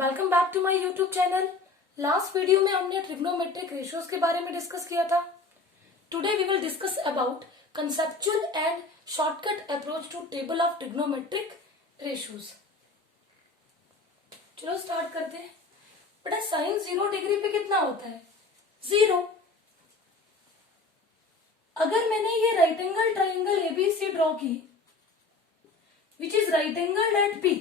Welcome back to my YouTube channel. Last video में हमने trigonometric ratios के बारे में डिस्कस किया था। Today we will discuss about conceptual and shortcut approach to table of trigonometric ratios. चलो start करते हैं। बेटा साइन 0 डिग्री पे कितना होता है? 0। अगर मैंने ये right angle triangle ABC draw की which is right angle at B,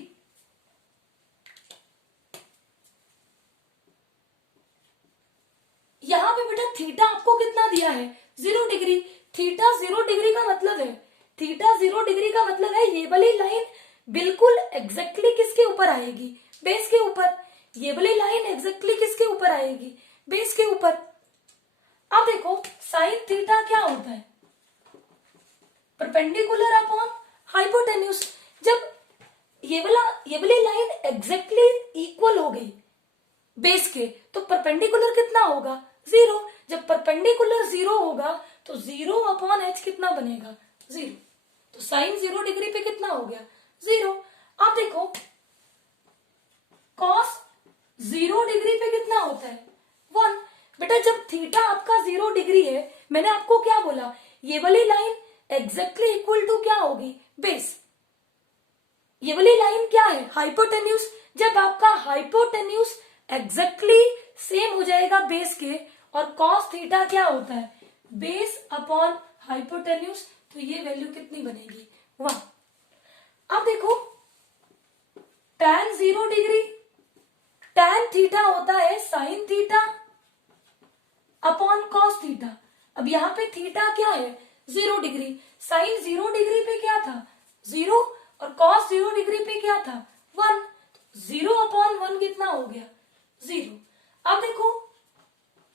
यहां पे बेटा थीटा आपको कितना दिया है? 0 डिग्री। थीटा 0 डिग्री का मतलब है, थीटा 0 डिग्री का मतलब है ये वाली लाइन बिल्कुल एग्जैक्टली किसके ऊपर आएगी? बेस के ऊपर। ये वाली लाइन एग्जैक्टली किसके ऊपर आएगी? बेस के ऊपर। अब देखो साइन थीटा क्या होता है? Perpendicular upon hypotenuse. जब ये वाली लाइन एग्जैक्टली इक्वल हो गई बेस के तो परपेंडिकुलर कितना होगा? 0। जब परपेंडिकुलर 0 होगा तो 0 अपॉन h कितना बनेगा? 0। तो साइन 0 डिग्री पे कितना हो गया? 0। अब देखो कॉस 0 डिग्री पे कितना होता है? 1। बेटा जब थीटा आपका 0 डिग्री है, मैंने आपको क्या बोला? ये वाली लाइन एग्जैक्टली इक्वल टू क्या होगी? बेस। ये वाली लाइन क्या है? हाइपोटेन्यूज। जब आपका हाइपोटेन्यूज एग्जैक्टली सेम हो जाएगा बेस के, और कॉस थीटा क्या होता है? बेस अपॉन हाइपोटेन्यूज, तो ये वैल्यू कितनी बनेगी? 1। अब देखो tan 0 डिग्री, tan थीटा होता है sign theta upon cos theta. अब यहाँ पे थीटा क्या है? 0 डिग्री। साइन 0 डिग्री पे क्या था? 0, और कॉस 0 डिग्री पे क्या था? 1। 0 अपॉन 1 कितना हो गया? 0। अब देखो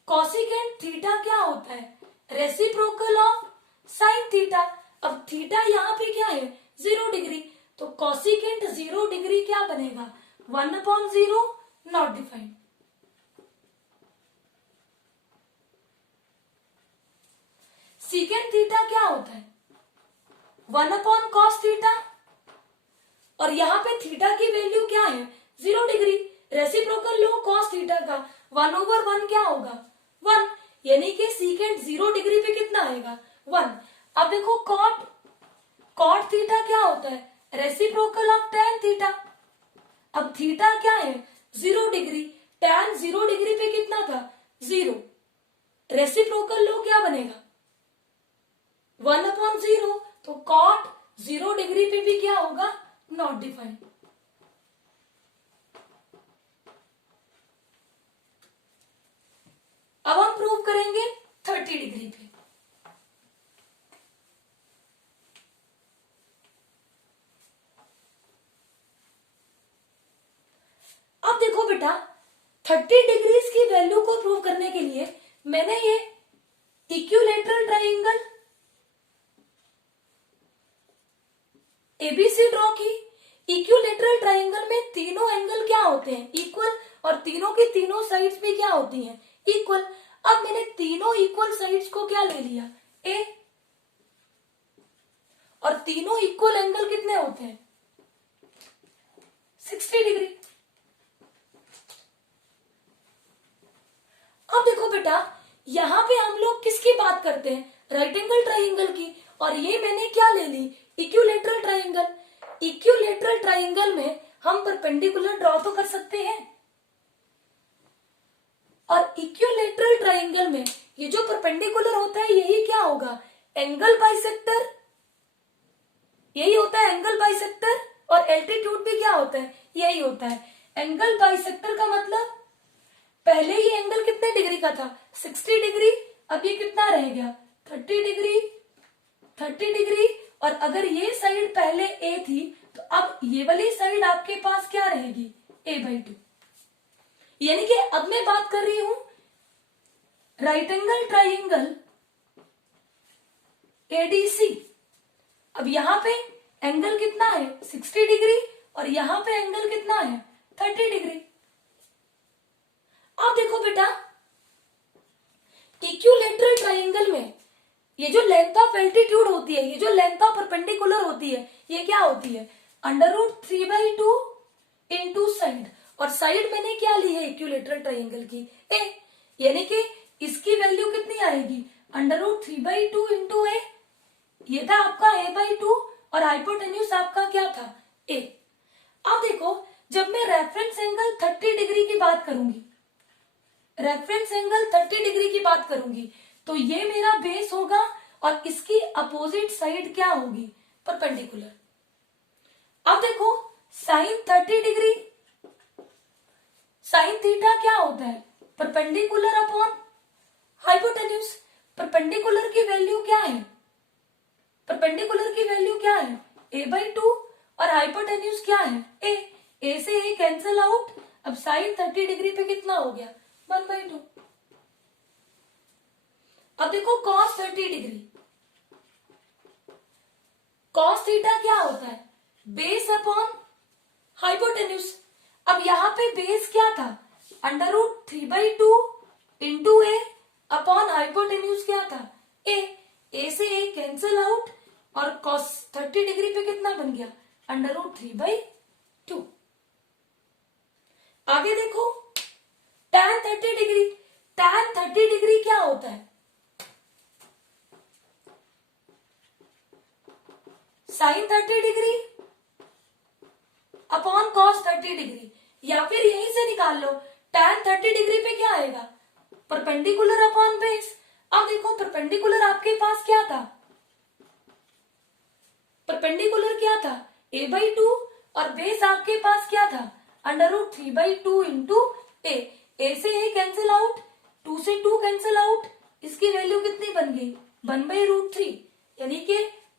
कॉसिकेंट थीटा क्या होता है? Reciprocal of sine theta. अब थीटा यहाँ पे क्या है? 0 डिग्री। तो कॉसिकेंट 0 डिग्री क्या बनेगा? 1 upon 0, not defined. Secant theta क्या होता है? 1 अपॉन कॉस थीटा, और यहाँ पे थीटा की वैल्यू क्या है? 0 डिग्री। रेसिप्रोकल लो कॉस थीटा का, 1/1 क्या होगा? 1। यानी कि सीकेंट 0 डिग्री पे कितना आएगा? 1। अब देखो कॉट थीटा क्या होता है? Reciprocal of tan theta. अब थीटा क्या है? 0 डिग्री। टैन 0 डिग्री पे कितना था? 0। रेसिप्रोकल लो क्या बनेगा? 1/0। तो कॉट 0 डिग्री पे भी क्या होगा? Not defined. अब हम प्रूव करेंगे 30 डिग्री पे। अब देखो बेटा 30 डिग्रीज की वैल्यू को प्रूव करने के लिए मैंने ये इक्विलैटरल ट्राइंगल एबीसी ड्रॉ की। इक्विलैटरल ट्राइंगल में तीनों एंगल क्या होते हैं? इक्वल, और तीनों की तीनों साइड्स भी क्या होती हैं? इक्वल। अब मैंने तीनों इक्वल साइड्स को क्या ले लिया? ए। और तीनों इक्वल एंगल कितने होते हैं? 60 डिग्री। अब देखो बेटा यहां पे हम लोग किसकी बात करते हैं? राइट एंगल ट्राइंगल की। और ये मैंने क्या ले ली? Equilateral triangle. इक्विलैटरल ट्राइंगल में हम परपेंडिकुलर ड्रॉ तो कर सकते हैं, और इक्विलैटरल ट्राइंगल में ये जो परपेंडिकुलर होता है यही क्या होगा? Angle bisector. यही होता है एंगल बाइसेक्टर। और एल्टीट्यूड भी क्या होता है? यही होता है एंगल बाइसेक्टर। का मतलब पहले ये एंगल कितने डिग्री का था? 60 डिग्री। अब ये कितना रह गया? 30 डिग्री। 30 डिग्री। और अगर ये साइड पहले ए थी तो अब ये वाली साइड आपके पास क्या रहेगी? a/2। यानी कि अब मैं बात कर रही हूं राइट एंगल ट्राइंगल एडीसी। अब यहां पे एंगल कितना है? 60 डिग्री। और यहां पे एंगल कितना है? 30 डिग्री। अब देखो बेटा इक्विलैटरल ट्राइंगल में ये जो लेंथ ऑफ एल्टीट्यूड होती है, ये जो लेंथ ऑफ परपेंडिकुलर होती है, ये क्या होती है? √3/2 इंटू साइड। और साइड मैंने क्या ली है इक्विलेटरल ट्राइंगल की, ए, यानी कि इसकी वैल्यू कितनी आएगी, √3/2 इंटू ए। ये था आपका a/2 और हाइपोटेन्यूज आपका क्या था, ए। अब देखो, जब मैं रेफरेंस एंगल 30 डिग्री की बात करूंगी, रेफरेंस एंगल 30 डिग्री की बात करूंगी, तो ये मेरा बेस होगा और इसकी अपोजिट साइड क्या होगी, परपेंडिकुलर। अब देखो, साइन 30 डिग्री, साइन थीटा क्या होता है, परपेंडिकुलर अपॉन हाइपोटेन्यूज। परपेंडिकुलर की वैल्यू क्या है, परपेंडिकुलर की वैल्यू क्या है, a/2 और हाइपोटेन्यूज क्या है, ए से ए कैंसिल आउट। अब साइन 30 डिग्री पे कितना हो गया, 1/2। अब देखो cos 30 डिग्री, cos थीटा क्या होता है, बेस अपॉन हाइपोटेन्यूज। अब यहाँ पे बेस क्या था, √3/2 इंटू ए अपॉन हाइपोटेन्यूज क्या था, ए से ए कैंसिल आउट और cos 30 डिग्री पे कितना बन गया, √3/2। आगे देखो, tan 30 डिग्री, tan 30 डिग्री क्या होता है, sine 30 degree upon cos 30 degree, या फिर यहीं से निकाल लो, tan 30 डिग्री पे क्या आएगा, परपेंडिकुलर अपॉन बेस। अब देखो, परपेंडिकुलर आपके पास क्या था, परपेंडिकुलर क्या था, a/2 और बेस आपके पास क्या था, √3/2 इंटू ए से ए कैंसिल आउट, 2 से 2 कैंसिल आउट, इसकी वैल्यू कितनी बन गई, 1/√3। यानी कि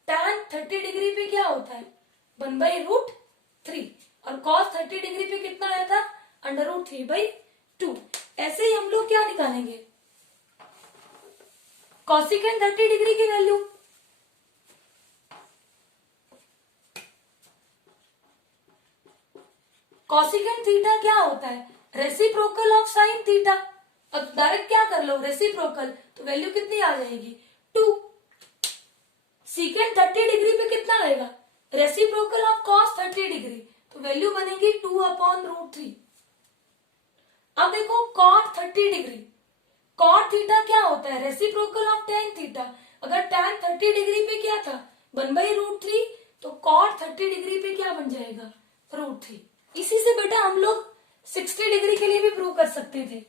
tan 30 डिग्री पे क्या होता है, 1/√3 और cos 30 डिग्री पे कितना आया था, √3/2। ऐसे ही हम लोग क्या निकालेंगे, कॉसिकेंट 30 डिग्री की वैल्यू, कॉसिकेंट थीटा क्या होता है, रेसिप्रोकल ऑफ साइन थीटा। अब डायरेक्ट क्या कर लो, रेसिप्रोकल, तो वैल्यू कितनी आ जाएगी, 2। सीकेंट 30 डिग्री पे कितना आएगा, रेसिप्रोकल ऑफ cos 30 डिग्री, तो वैल्यू बनेगी 2/√3। अब देखो cot 30 डिग्री, cot थीटा क्या होता है, रेसिप्रोकल ऑफ tan थीटा। अगर tan 30 डिग्री पे क्या था, 1/√3, तो cot 30 डिग्री पे क्या बन जाएगा, √3। इसी से बेटा हम लोग 60 डिग्री के लिए भी प्रूव कर सकते थे,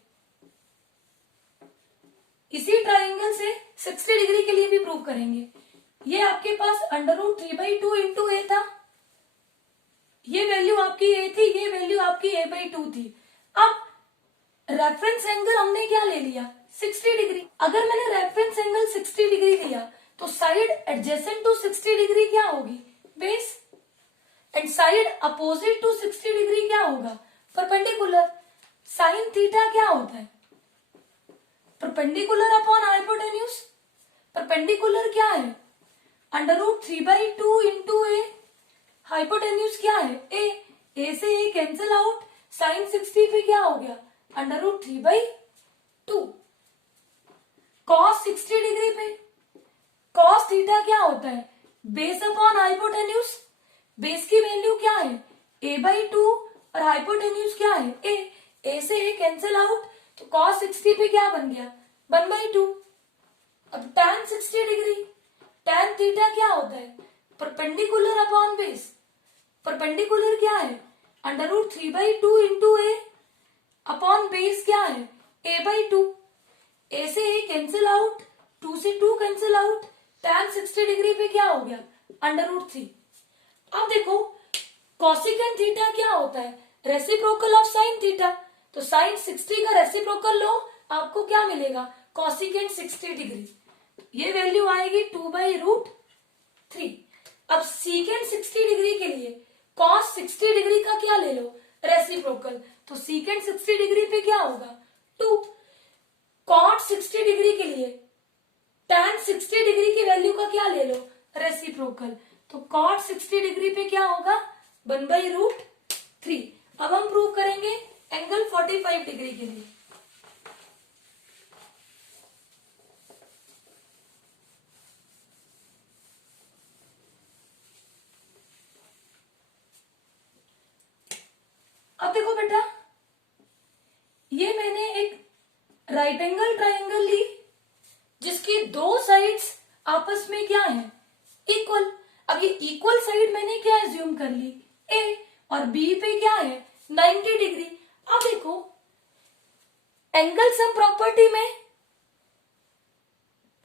इसी ट्राइंगल से 60 डिग्री के लिए भी प्रूव करेंगे। ये आपके पास √3/2 इंटू ए था, ये वैल्यू आपकी ए थी, ये वैल्यू आपकी a/2 थी। अब रेफरेंस एंगल हमने क्या ले लिया, 60 डिग्री। अगर मैंने रेफरेंस एंगल 60 डिग्री लिया, तो साइड एडजेसेंट टू 60 डिग्री क्या होगी, base, and side opposite to 60 degree क्या होगा, परपेंडिकुलर। साइन थीटा क्या होता है, परपेंडिकुलर अपॉन हाइपोटेन्यूज। परपेंडिकुलर क्या है, √3/2 इंटू ए, हाइपोटेन्यूज क्या है, ए से ए कैंसिल आउट, साइन 60 पे क्या हो गया, √3/2। cos 60 डिग्री पे, cos थीटा क्या होता है, बेस अपॉन हाइपोटेन्यूज। बेस की वैल्यू क्या है, a/2 और हाइपोटेन्यूज क्या है, ए से ए कैंसिल आउट, तो cos 60 पे क्या बन गया, 1/2। अब tan 60 डिग्री, tan थीटा क्या होता है, परपेंडिकुलर अपॉन बेस। परपेंडिकुलर क्या है, √3/2 इंटू ए अपॉन बेस क्या है, a/2। ए से ए कैंसिल आउट, 2 से 2 कैंसिल आउट, tan 60 डिग्री पे क्या हो गया, √3। अब देखो, कॉसिकेंट थीटा क्या होता है, रेसिप्रोकल ऑफ साइन थीटा। तो साइन 60 का रेसिप्रोकल लो, आपको क्या मिलेगा, कॉसिकेंट 60 डिग्री, ये वैल्यू आएगी 2/√3। अब सीकेंट 60 डिग्री के लिए cos 60 डिग्री का क्या ले लो, रेसिप्रोकल, तो सीकेंट 60 डिग्री पे क्या होगा, 2। cot 60 डिग्री के लिए tan 60 डिग्री की वैल्यू का क्या ले लो, रेसिप्रोकल, तो cot 60 डिग्री पे क्या होगा, 1/√3। अब हम प्रूव करेंगे एंगल 45 डिग्री के लिए। अब देखो बेटा, राइट एंगल ट्राइंगल ली जिसकी दो साइड्स आपस में क्या है, इक्वल। अब ये इक्वल साइड मैंने क्या एज्यूम कर ली, ए, और बी पे क्या है 90 डिग्री। अब देखो एंगल सम प्रॉपर्टी में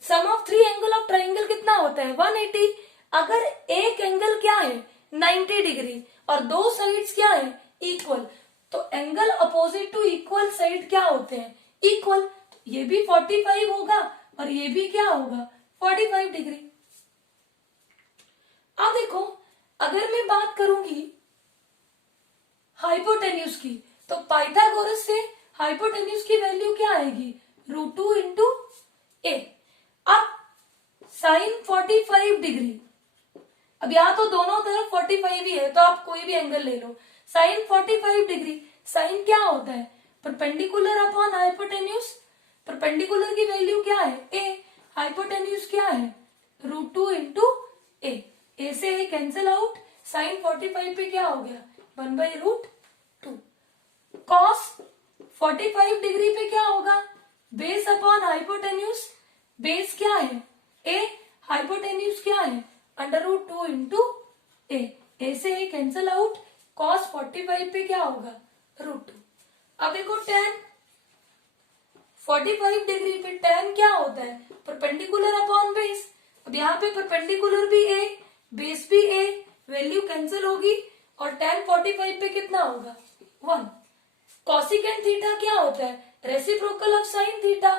sum of three angle of triangle कितना होता है 180। अगर एक एंगल क्या है 90 डिग्री और दो साइड्स क्या है इक्वल, तो angle opposite to equal side क्या होते हैं इक्वल। ये भी 45 होगा और ये भी क्या होगा 45 डिग्री। अब देखो अगर मैं बात करूंगी हाइपोटेन्यूज की, तो पाइथागोरस से हाइपोटेन्यूज की वैल्यू क्या आएगी √2 इंटू ए। अब साइन 45 डिग्री, अब यहां तो दोनों तरफ 45 ही है तो आप कोई भी एंगल ले लो। साइन 45 डिग्री, साइन क्या होता है परपेंडिकुलर अपॉन हाइपोटेन्यूज। परपेंडिकुलर की वैल्यू क्या है ए, हाइपोटेन्यूज क्या है √2 इंटू ए। ए से ए कैंसिल आउट, साइन 45 पे क्या हो गया 1/√2। कॉस 45 डिग्री पे क्या होगा बेस अपॉन हाइपोटेन्यूज। बेस क्या है ए, हाइपोटेन्यूज क्या है √2 इंटू ए। ए से ए कैंसिल आउट, कॉस 45 पे क्या होगा √2। अब देखो tan 45 डिग्री पे tan क्या होता है परपेंडिकुलर अपॉन बेस। अब यहाँ पे परपेंडिकुलर भी ए, बेस भी ए, वैल्यू कैंसिल होगी और tan 45 पे कितना होगा 1। कॉसिकेंट थीटा क्या होता है रेसिप्रोकल ऑफ साइन थीटा।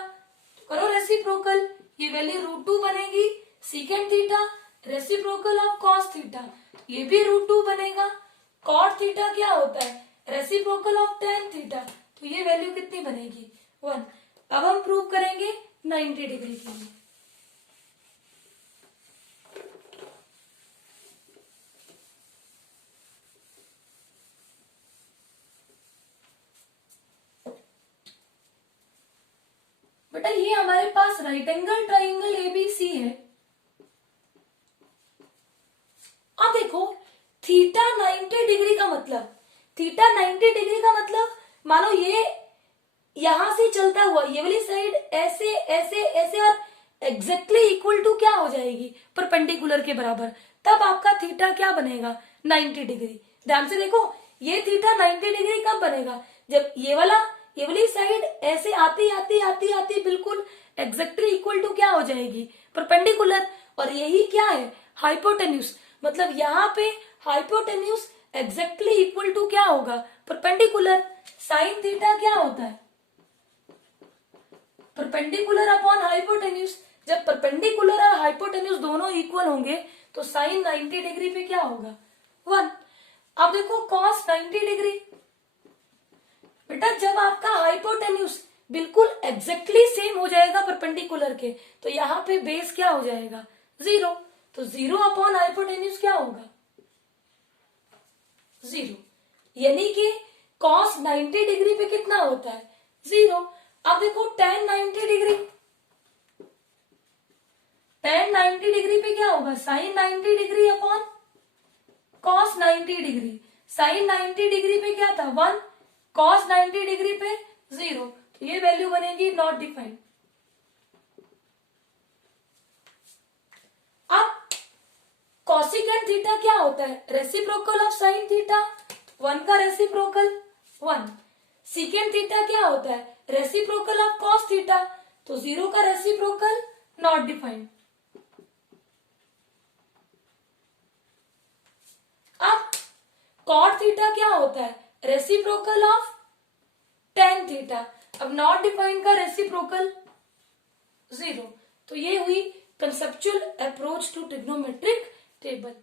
करो रेसिप्रोकल, ये वैल्यू √2 बनेगी। Secant theta reciprocal of cos theta, ये भी √2 बनेगा। कॉट थीटा क्या होता है रेसिप्रोकल ऑफ tan थीटा, तो ये वैल्यू कितनी बनेगी 1। अब हम प्रूव करेंगे 90 डिग्री के लिए। बेटा ये हमारे पास राइट एंगल ट्राइंगल एबीसी है। अब देखो थीटा 90 डिग्री का मतलब, थीटा 90 डिग्री का मतलब मानो ये यहां से चलता हुआ ये वाली साइड ऐसे ऐसे ऐसे और एग्जैक्टली इक्वल टू क्या हो जाएगी परपेंडिकुलर के बराबर, तब आपका थीटा क्या बनेगा 90 डिग्री। ध्यान से देखो ये थीटा 90 डिग्री कब बनेगा जब ये वाली साइड ऐसे आती आती आती आती बिल्कुल एग्जैक्टली इक्वल टू क्या हो जाएगी परपेंडिकुलर, और यही क्या है हाइपोटेन्यूज। मतलब यहाँ पे हाइपोटेन्यूज एग्जैक्टली इक्वल टू क्या होगा परपेंडिकुलर। साइन थीटा क्या होता है परपेंडिकुलर अपॉन हाइपोटेन्यूज। जब परपेंडिकुलर और हाइपोटेन्यूज दोनों इक्वल होंगे तो साइन 90 डिग्री पे क्या होगा 1। अब देखो कॉस 90 डिग्री, बेटा जब आपका हाइपोटेन्यूज बिल्कुल एग्जैक्टली सेम हो जाएगा परपेंडिकुलर के, तो यहाँ पे बेस क्या हो जाएगा 0। तो 0 अपॉन हाइपोटेन्यूज क्या होगा 0, यानी कि कॉस 90 डिग्री पे कितना होता है 0। अब देखो tan 90 डिग्री, tan 90 डिग्री पे क्या होगा sine 90 degree upon cos 90 degree. Sine 90 degree पे क्या था 1, कॉस 90 डिग्री पे 0, तो ये वैल्यू बनेगी नॉट डिफाइंड। अब कॉसिकेंट थीटा क्या होता है रेसिप्रोकल ऑफ साइन थीटा, 1 का रेसिप्रोकल 1। सीकेंट थीटा क्या होता है रेसिप्रोकल ऑफ कॉस थीटा, तो 0 का रेसिप्रोकल नॉट डिफाइंड। अब कॉट थीटा क्या होता है रेसिप्रोकल ऑफ टेन थीटा, अब नॉट डिफाइंड का रेसिप्रोकल 0। तो ये हुई conceptual approach to trigonometric table.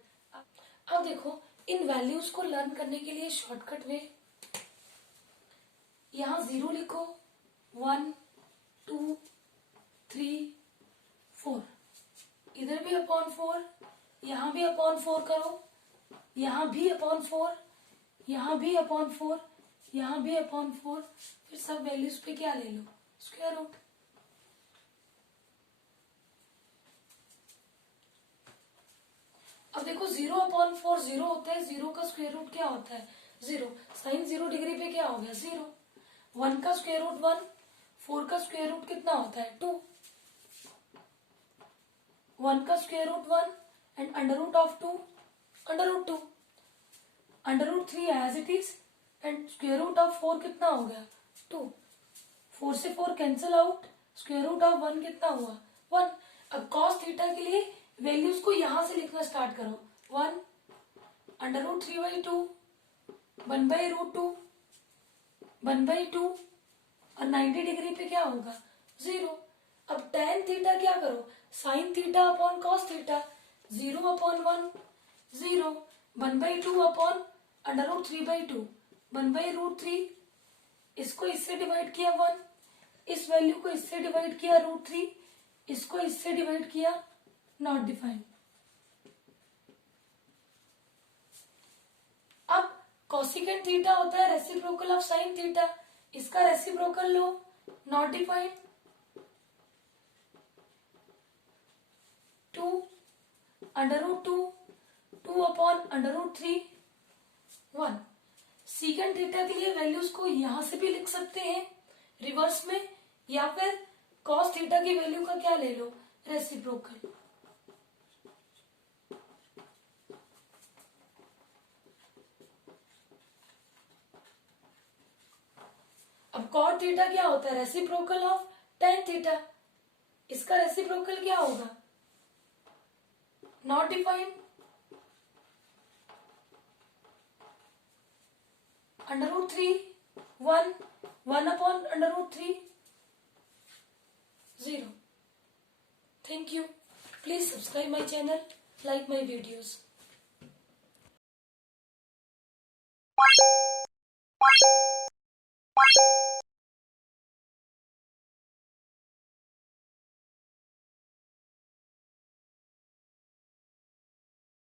अब देखो इन वैल्यूज को लर्न करने के लिए शॉर्टकट वे, यहां 0 लिखो 1 2 3 4, इधर भी अपॉन 4, यहां भी अपॉन 4 करो, यहां भी अपॉन 4, यहां भी अपॉन 4, यहां भी अपॉन 4, फिर सब वैल्यूज पे क्या ले लो स्क्वायर रूट। अब देखो 0 अपॉन 4 0 होता है, 0 का स्क्वायर रूट क्या होता है 0। साइन 0 डिग्री पे क्या हो गया 0। 1 का स्क्वायर रूट 1, 4 का स्क्वायर रूट कितना होता है? 2। 1 का square root 1 and under root of 2 under root 2। Under root 3 as it is and square root of 4 कितना हो गया? 2। 4 से 4 cancel out, square root of 1 कितना हुआ? 1। अब कॉस थीटा के लिए वैल्यूज को यहां से लिखना स्टार्ट करो। 1 अंडर रूट 3/2 1/√2 1/2 और 90 डिग्री पे क्या होगा? 0। अब tan थीटा क्या करो? Sine theta upon cos theta, 0/1 0 1/2 upon under root 3/2 1/√3। इसको इससे डिवाइड किया 1, इस वैल्यू को इससे डिवाइड किया √3, इसको इससे डिवाइड किया नॉट डिफाइंड। अब कोसिकेंट थीटा होता है रेसिप्रोकल ऑफ साइन थीटा, इसका रेसिप्रोकल लो, not defined. 2 under root 2 2 upon under root 3 1। Secant theta के लिए वैल्यूज को यहां से भी लिख सकते हैं रिवर्स में, या फिर कॉस थीटा की वैल्यू का क्या ले लो? रेसिप्रोकल। अब कॉट थीटा क्या होता है? रेसिप्रोकल ऑफ टेन थीटा, इसका रेसिप्रोकल क्या होगा? Not defined. Under root 3 1 1 upon under root 3 0। Thank you. Please subscribe my channel, like my videos.